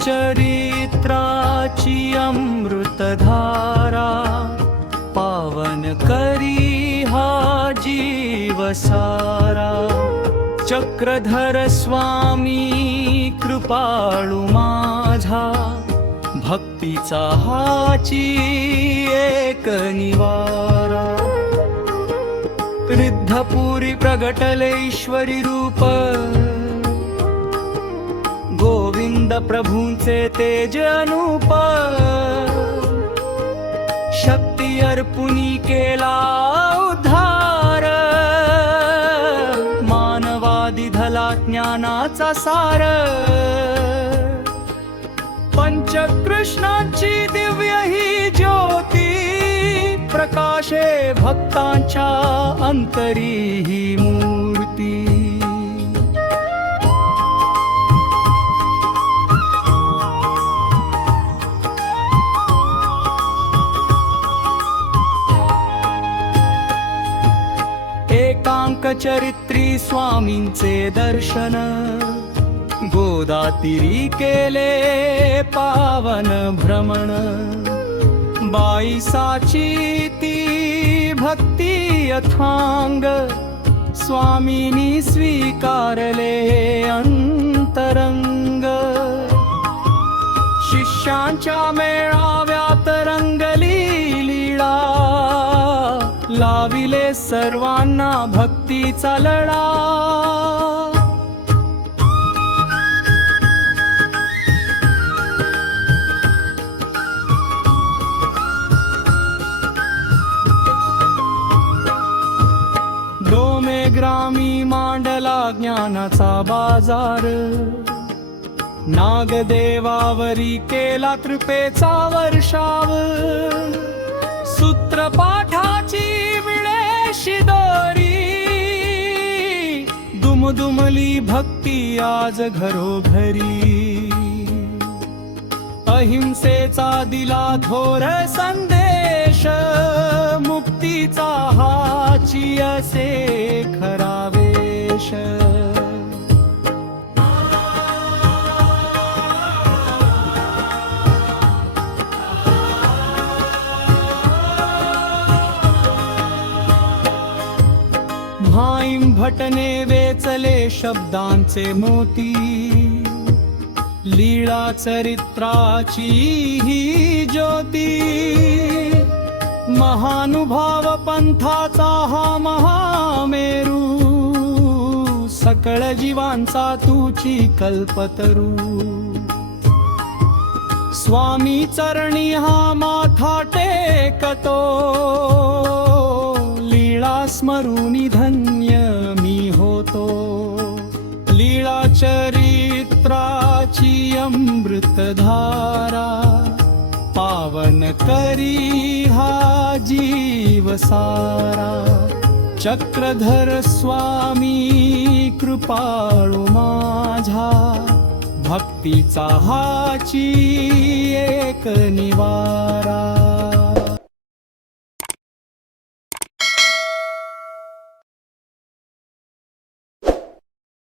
चरित्राची अमृतधारा पावन करी हा जीव सारा। चक्रधर स्वामी कृपाळू माझा भक्तीचा हाची एक निवारा। रिद्धपुरी प्रगटले ईश्वरी रूप गोविंद प्रभूंचे तेज अनूप। शक्ती अर्पुनी केला उद्धार मानवादी धला ज्ञानाचा सार। पंचकृष्णाची दिव्य ही ज्योती प्रकाशे भक्तांच्या अंतरी ही मूर्ती। एकांक चरित्री स्वामींचे दर्शन गोदातीरी केले पावन भ्रमण। बाईसाची ती भक्ती अथांग स्वामीनी स्वीकारले अंतरंग। शिष्यांच्या मेळाव्यात रंगली लीळा लाविले सर्वांना भक्तीचा लढा। ग्रामी मांडला ज्ञानाचा बाजार नागदेवावरी केला कृपेचा वर्षाव। सूत्रपाठाची विळेशी दोरी दुमदुमली भक्ती आज घरोघरी। अहिंसेचा दिला थोर संदेश मुक्तीचा हाची असे खरा वेश। भाईम भटने वेचले शब्दांचे मोती लीळा चरित्राची ही ज्योती। महानुभाव पंथाचा हा महामेरू सकळ जीवांचा तुची कल्पतरू। स्वामी चरणी हा माथा टेकतो लीळा स्मरुनी धन्य मी होतो। लीळा चरित्राची अमृतधारा पावन करी हा जीव सारा। चक्रधर स्वामी कृपाळू माझा भक्तीचा हाची एक निवारा।